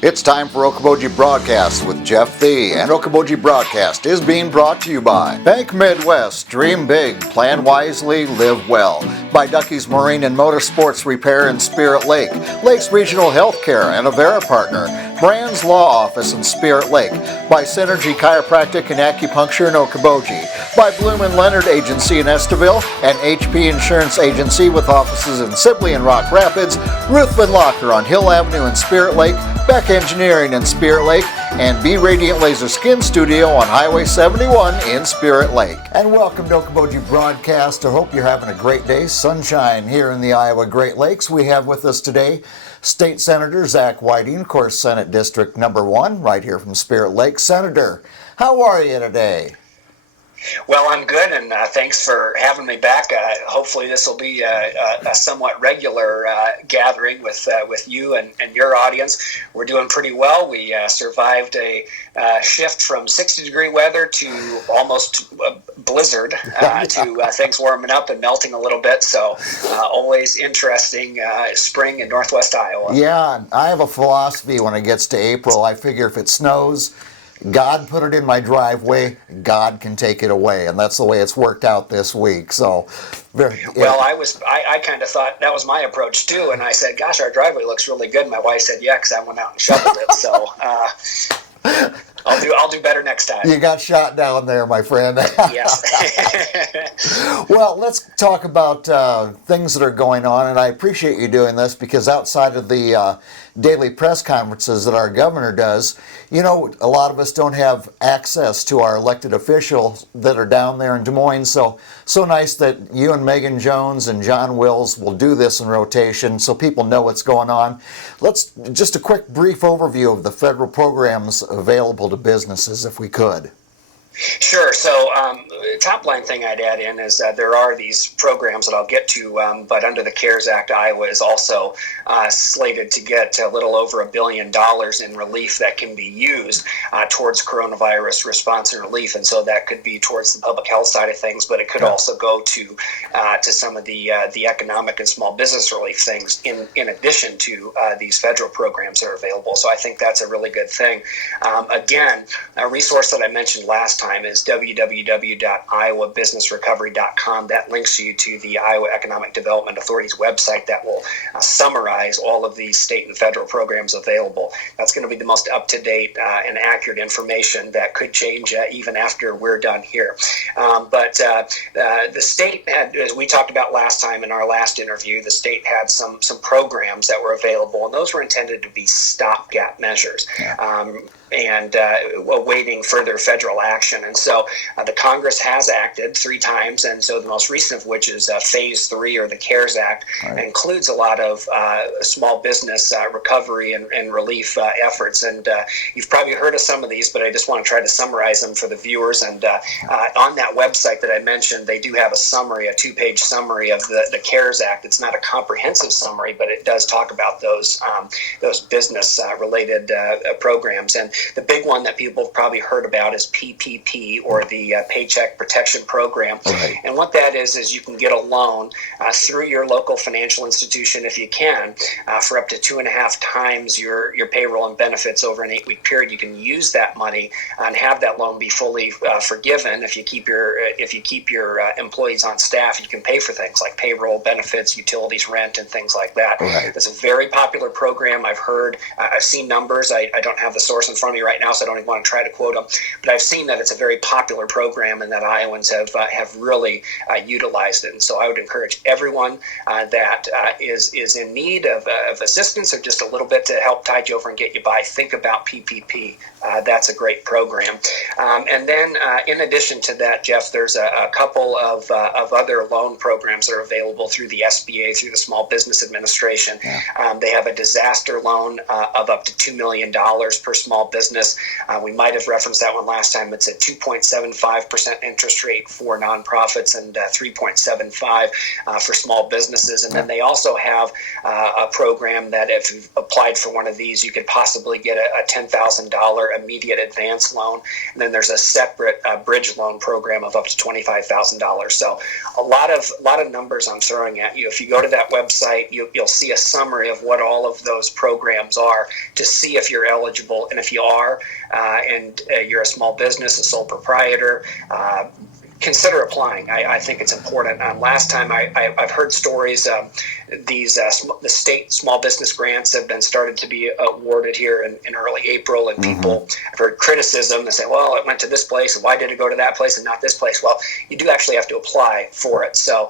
It's time for Okoboji Broadcast with Jeff Thee, and Okoboji Broadcast is being brought to you by Bank Midwest, Dream Big, Plan Wisely, Live Well, by Ducky's Marine and Motorsports Repair in Spirit Lake, Lakes Regional Healthcare and Avera Partner, Brand's Law Office in Spirit Lake, by Synergy Chiropractic and Acupuncture in Okoboji, by Bloom and Leonard Agency in Estaville, and HP Insurance Agency with offices in Sibley and Rock Rapids, Ruthven Locker on Hill Avenue in Spirit Lake, Beck Engineering in Spirit Lake, and B Radiant Laser Skin Studio on Highway 71 in Spirit Lake. And welcome to Okoboji Broadcast. I hope you're having a great day. Sunshine here in the Iowa Great Lakes. We have with us today State Senator Zach Whiting, of course, Senate District number 1, right here from Spirit Lake. Senator, how are you today? Well, I'm good, and thanks for having me back. Hopefully this will be a somewhat regular gathering with you and your audience. We're doing pretty well. We survived a shift from 60-degree weather to almost blizzard to things warming up and melting a little bit. So always interesting spring in northwest Iowa. Yeah, I have a philosophy when it gets to April. I figure if it snows, God put it in my driveway, God can take it away, and that's the way it's worked out this week. So, well, I kind of thought that was my approach too, and I said, "Gosh, our driveway looks really good." And my wife said, "Yeah," because I went out and shoveled it. So, I'll do better next time. You got shot down there, my friend. Yes. Well, let's talk about things that are going on, and I appreciate you doing this because outside of the daily press conferences that our governor does, you know, a lot of us don't have access to our elected officials that are down there in Des Moines, so nice that you and Megan Jones and John Wills will do this in rotation so people know what's going on. Let's just a quick brief overview of the federal programs available to businesses, if we could. Sure. So top line thing I'd add in is that there are these programs that I'll get to, but under the CARES Act, Iowa is also slated to get a little over $1 billion in relief that can be used towards coronavirus response and relief. And so that could be towards the public health side of things, but it could also go to some of the economic and small business relief things in addition to these federal programs that are available. So I think that's a really good thing. Again, a resource that I mentioned last time is www.iowabusinessrecovery.com. That links you to the Iowa Economic Development Authority's website that will summarize all of these state and federal programs available. That's going to be the most up-to-date and accurate information that could change even after we're done here. But the state had, as we talked about last time in our last interview, the state had some programs that were available, and those were intended to be stopgap measures. And awaiting further federal action. And so the Congress has acted 3 times, and so the most recent of which is Phase 3, or the CARES Act, and includes a lot of small business recovery and relief efforts. And you've probably heard of some of these, but I just want to try to summarize them for the viewers. And on that website that I mentioned, they do have a summary, a 2-page summary of the CARES Act. It's not a comprehensive summary, but it does talk about those business related programs. And the big one that people have probably heard about is PPP, or the Paycheck Protection Program. Right. And what that is you can get a loan through your local financial institution, if you can, for up to 2.5 times your payroll and benefits over an 8-week period. You can use that money and have that loan be fully forgiven. If you keep your employees on staff, you can pay for things like payroll, benefits, utilities, rent, and things like that. Right. It's a very popular program. I've seen numbers. I don't have the source in front of me right now, so I don't even want to try to quote them. But I've seen that it's a very popular program and that Iowans have really utilized it. And so I would encourage everyone that is in need of assistance or just a little bit to help tide you over and get you by, think about PPP. That's a great program. And then in addition to that, Jeff, there's a couple of other loan programs that are available through the SBA, through the Small Business Administration. They have a disaster loan of up to $2 million per small business. We might have referenced that one last time. It's a 2.75% interest rate for nonprofits and 3.75 for small businesses. And then they also have a program that if you've applied for one of these, you could possibly get a $10,000 immediate advance loan. And then there's a separate bridge loan program of up to $25,000. So a lot of numbers I'm throwing at you. If you go to that website, you'll see a summary of what all of those programs are to see if you're eligible. And if you are, and you're a small business, a sole proprietor, consider applying. I think it's important. Last time I've heard stories. The state small business grants have been started to be awarded here in early April, and people have heard criticism. They say, "Well, it went to this place, and why did it go to that place and not this place?" Well, you do actually have to apply for it. So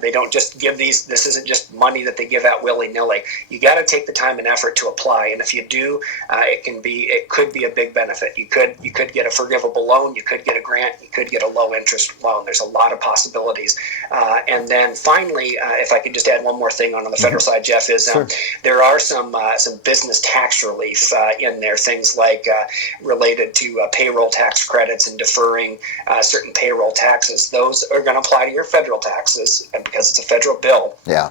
they don't just give these. This isn't just money that they give out willy-nilly. You got to take the time and effort to apply, and if you do, it could be a big benefit. You could get a forgivable loan. You could get a grant. You could get a low interest loan. There's a lot of possibilities. And then finally, if I could just add one more thing on the federal side, Jeff, is there are some business tax relief in there, things like related to payroll tax credits and deferring certain payroll taxes. Those are going to apply to your federal taxes, and because it's a federal bill. Yeah.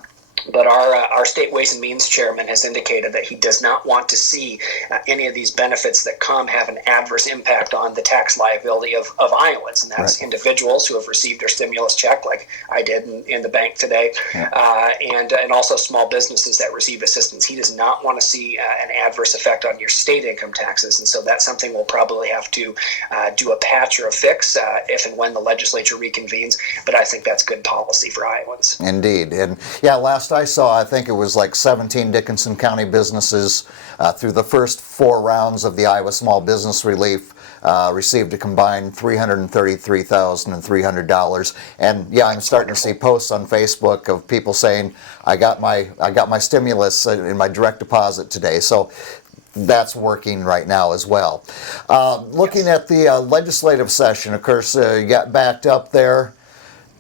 But our state Ways and Means chairman has indicated that he does not want to see any of these benefits that come have an adverse impact on the tax liability of Iowans. And that's individuals who have received their stimulus check, like I did in the bank today, and also small businesses that receive assistance. He does not want to see an adverse effect on your state income taxes. And so that's something we'll probably have to do a patch or a fix if and when the legislature reconvenes. But I think that's good policy for Iowans. Indeed. And yeah, last I saw, I think it was like 17 Dickinson County businesses through the first 4 rounds of the Iowa Small Business Relief received a combined $333,300. And yeah, I'm starting to see posts on Facebook of people saying, I got my stimulus in my direct deposit today. So that's working right now as well. Looking at the legislative session, of course, you got backed up there.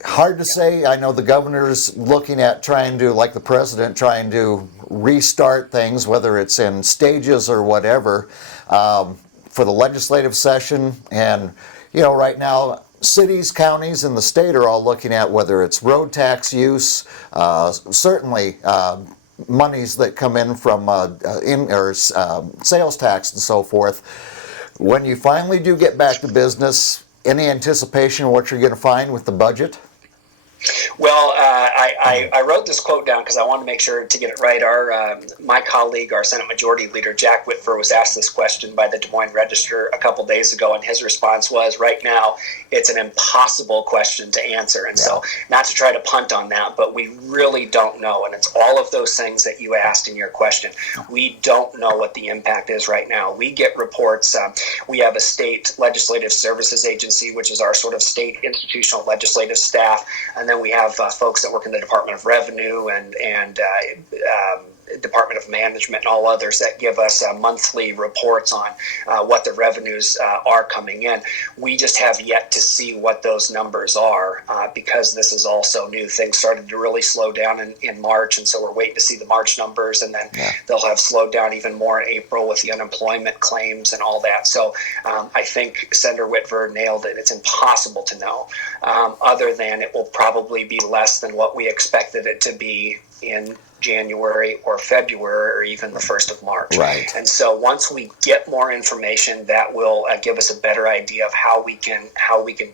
Hard to say. I know the governor's looking at trying to, like the president, trying to restart things, whether it's in stages or whatever, for the legislative session. And, right now, cities, counties, and the state are all looking at whether it's road tax use, certainly monies that come in from sales tax and so forth. When you finally do get back to business, any anticipation of what you're going to find with the budget? Well, I wrote this quote down because I wanted to make sure to get it right. My colleague, our Senate Majority Leader, Jack Whitver, was asked this question by the Des Moines Register a couple days ago, and his response was, right now, it's an impossible question to answer. And so, not to try to punt on that, but we really don't know. And it's all of those things that you asked in your question. We don't know what the impact is right now. We get reports. We have a state legislative services agency, which is our sort of state institutional legislative staff, and then we have folks that work in the Department of Revenue and Department of Management and all others that give us monthly reports on what the revenues are coming in. We just have yet to see what those numbers are because this is all so new. Things started to really slow down in March, and so we're waiting to see the March numbers, and then they'll have slowed down even more in April with the unemployment claims and all that. So I think Senator Whitver nailed it. It's impossible to know, other than it will probably be less than what we expected it to be in January or February or even the 1st of March. Right. And so once we get more information, that will give us a better idea of how we can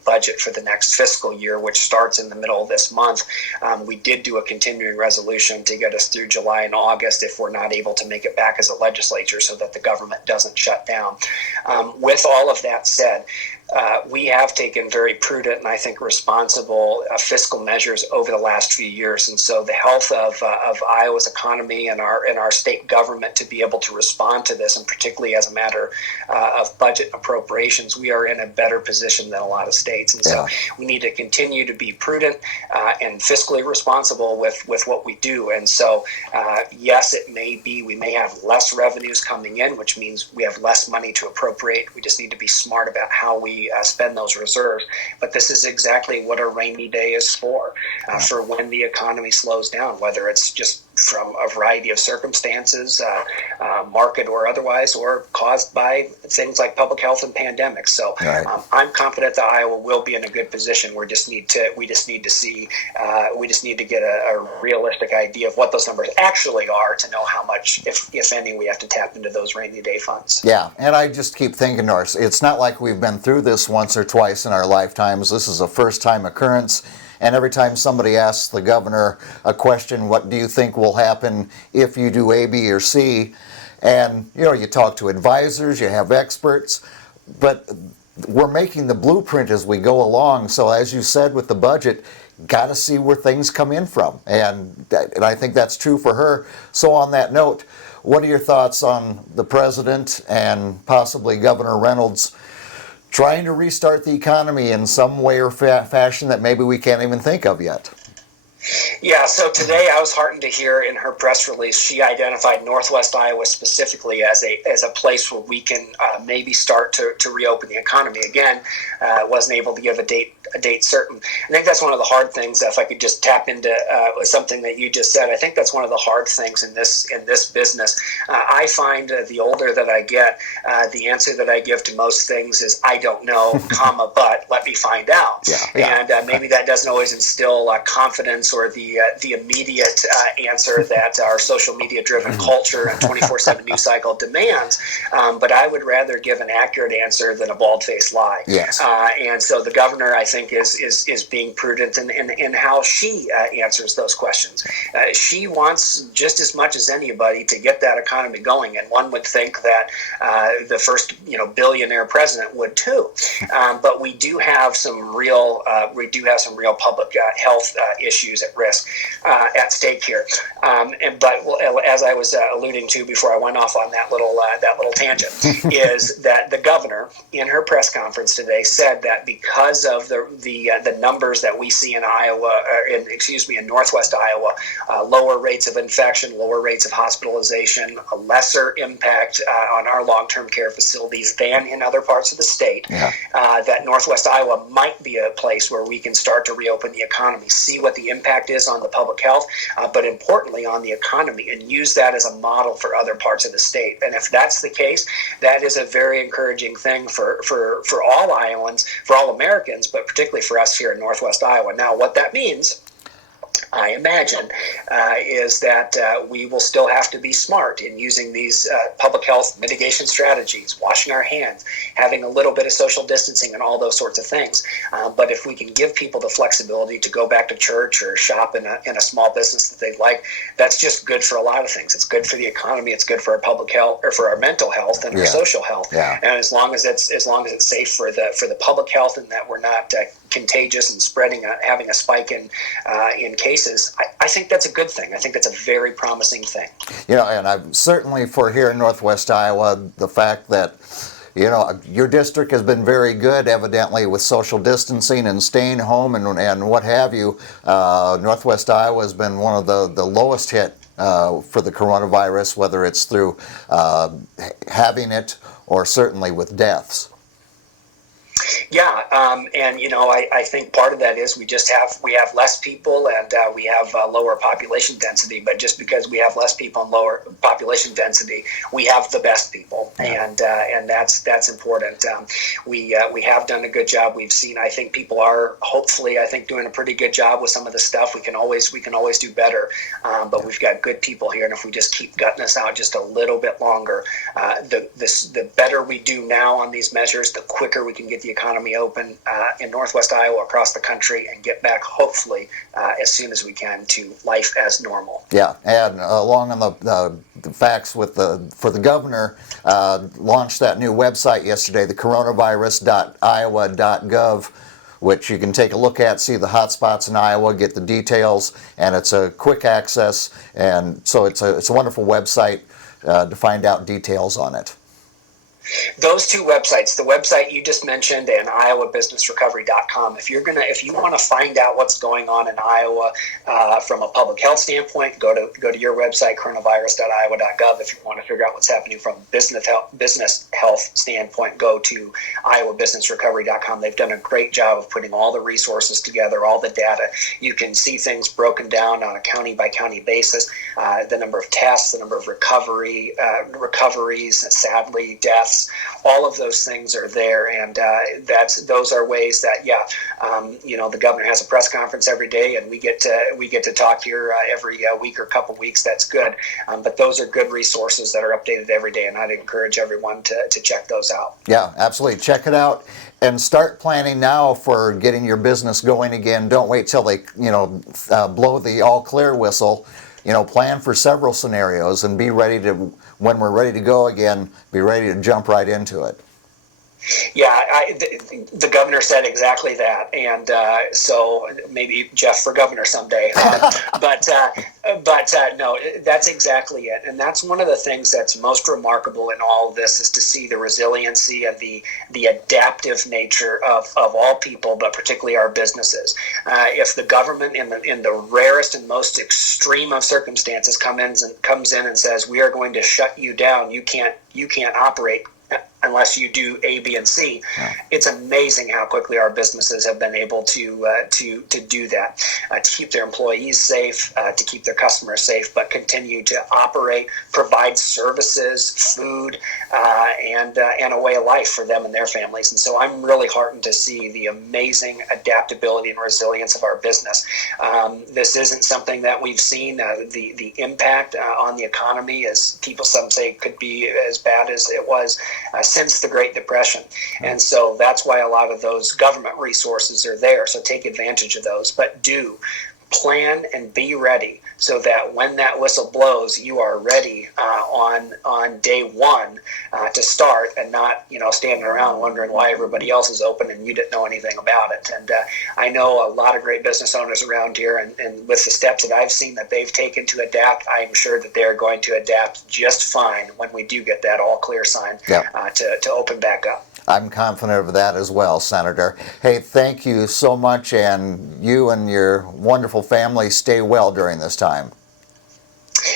budget for the next fiscal year, which starts in the middle of this month. We did do a continuing resolution to get us through July and August if we're not able to make it back as a legislature so that the government doesn't shut down. With all of that said, we have taken very prudent and I think responsible fiscal measures over the last few years, and so the health of Iowa's economy and our state government to be able to respond to this, and particularly as a matter of budget appropriations, we are in a better position than a lot of states, and so we need to continue to be prudent and fiscally responsible with what we do. And so yes, it may be we may have less revenues coming in, which means we have less money to appropriate. We just need to be smart about how we spend those reserves. But this is exactly what a rainy day is for when the economy slows down, whether it's just from a variety of circumstances, market or otherwise, or caused by things like public health and pandemics. So Right. I'm confident that Iowa will be in a good position. We just need to get a realistic idea of what those numbers actually are to know how much, if any, we have to tap into those rainy day funds. Yeah, and I just keep thinking, Norris, it's not like we've been through this once or twice in our lifetimes. This is a first-time occurrence, and every time somebody asks the governor a question, what do you think will happen if you do A, B, or C? And, you talk to advisors, you have experts, but we're making the blueprint as we go along. So as you said with the budget, got to see where things come in from. And I think that's true for her. So on that note, what are your thoughts on the president and possibly Governor Reynolds trying to restart the economy in some way or fashion that maybe we can't even think of yet? Yeah, so today I was heartened to hear in her press release she identified Northwest Iowa specifically as a place where we can maybe start to reopen the economy. Again, wasn't able to give a date certain. I think that's one of the hard things. If I could just tap into something that you just said, I think that's one of the hard things in this business. I find the older that I get, the answer that I give to most things is I don't know, comma, but let me find out. Yeah. And maybe that doesn't always instill confidence or the immediate answer that our social media driven culture and 24/7 news cycle demands. But I would rather give an accurate answer than a bald-faced lie. Yes. And so the governor, I think, is being prudent in how she answers those questions. She wants just as much as anybody to get that economy going, and one would think that the first billionaire president would too. But we do have some real public health issues at risk at stake here. But as I was alluding to before I went off on that little tangent, is that the governor in her press conference today said that because of the numbers that we see in Iowa, in Northwest Iowa, lower rates of infection, lower rates of hospitalization, a lesser impact on our long-term care facilities than in other parts of the state, that Northwest Iowa might be a place where we can start to reopen the economy, see what the impact is on the public health, but importantly on the economy, and use that as a model for other parts of the state. And if that's the case, that is a very encouraging thing for all Iowans, for all Americans, but particularly for us here in Northwest Iowa. Now, what that means, I imagine, is that we will still have to be smart in using these public health mitigation strategies, washing our hands, having a little bit of social distancing and all those sorts of things. But if we can give people the flexibility to go back to church or shop in a small business that they like, that's just good for a lot of things. It's good for the economy. It's good for our public health, or for our mental health and our social health. Yeah. And as long as it's safe for the public health, and that we're not contagious and spreading, having a spike in cases, I think that's a good thing. I think that's a very promising thing. And I'm certainly for here in Northwest Iowa, the fact that your district has been very good, evidently, with social distancing and staying home and what have you. Northwest Iowa has been one of the lowest hit for the coronavirus, whether it's through having it or certainly with deaths. Yeah, and I think part of that is we have less people, and we have lower population density. But just because we have less people and lower population density, we have the best people, and that's important. We have done a good job. We've seen, I think people are hopefully, doing a pretty good job with some of the stuff. We can always do better, but we've got good people here, and if we just keep gutting us out just a little bit longer, the better we do now on these measures, the quicker we can get the economy open in Northwest Iowa, across the country, and get back hopefully as soon as we can to life as normal. Yeah, and along on the facts for the governor, launched that new website yesterday, the coronavirus.iowa.gov, which you can take a look at, see the hotspots in Iowa, get the details, and it's a quick access, and so it's a wonderful website to find out details on it. Those two websites, the website you just mentioned and iowabusinessrecovery.com, if you want to find out what's going on in Iowa from a public health standpoint, go to your website, coronavirus.iowa.gov. If you want to figure out what's happening from business health standpoint, go to iowabusinessrecovery.com. They've done a great job of putting all the resources together, all the data. You can see things broken down on a county by county basis. the number of tests, the number of recoveries, sadly deaths. All of those things are there, and those are ways that the governor has a press conference every day, and we get to talk here every week or couple weeks. That's good, but those are good resources that are updated every day, and I'd encourage everyone to check those out. Yeah, absolutely. Check it out and start planning now for getting your business going again. Don't wait till they blow the all clear whistle. Plan for several scenarios and be ready to, when we're ready to go again, be ready to jump right into it. Yeah, the governor said exactly that, and so maybe Jeff for governor someday. But no, that's exactly it, and that's one of the things that's most remarkable in all of this is to see the resiliency and the adaptive nature of all people, but particularly our businesses. If the government, in the rarest and most extreme of circumstances, comes in and says we are going to shut you down, you can't operate unless you do A, B, and C. Yeah. It's amazing how quickly our businesses have been able to do that, to keep their employees safe, to keep their customers safe, but continue to operate, provide services, food, and a way of life for them and their families. And so I'm really heartened to see the amazing adaptability and resilience of our business. This isn't something that we've seen. The impact on the economy, as some say, could be as bad as it was since the Great Depression. And so that's why a lot of those government resources are there. So take advantage of those, but do plan and be ready so that when that whistle blows, you are ready on day one to start, and not standing around wondering why everybody else is open and you didn't know anything about it. And I know a lot of great business owners around here, and with the steps that I've seen that they've taken to adapt, I'm sure that they're going to adapt just fine when we do get that all clear sign to open back up. I'm confident of that as well, Senator. Hey, thank you so much, and you and your wonderful family stay well during this time.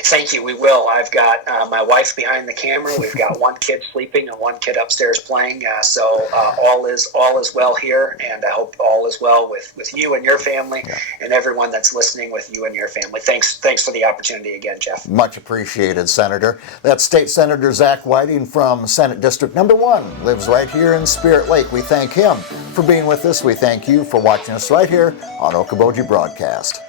Thank you. We will. I've got my wife behind the camera. We've got one kid sleeping and one kid upstairs playing. So all is well here, and I hope all is well with you and your family, and everyone that's listening with you and your family. Thanks for the opportunity again, Jeff. Much appreciated, Senator. That's State Senator Zach Whiting from Senate District Number 1. Lives right here in Spirit Lake. We thank him for being with us. We thank you for watching us right here on Okoboji Broadcast.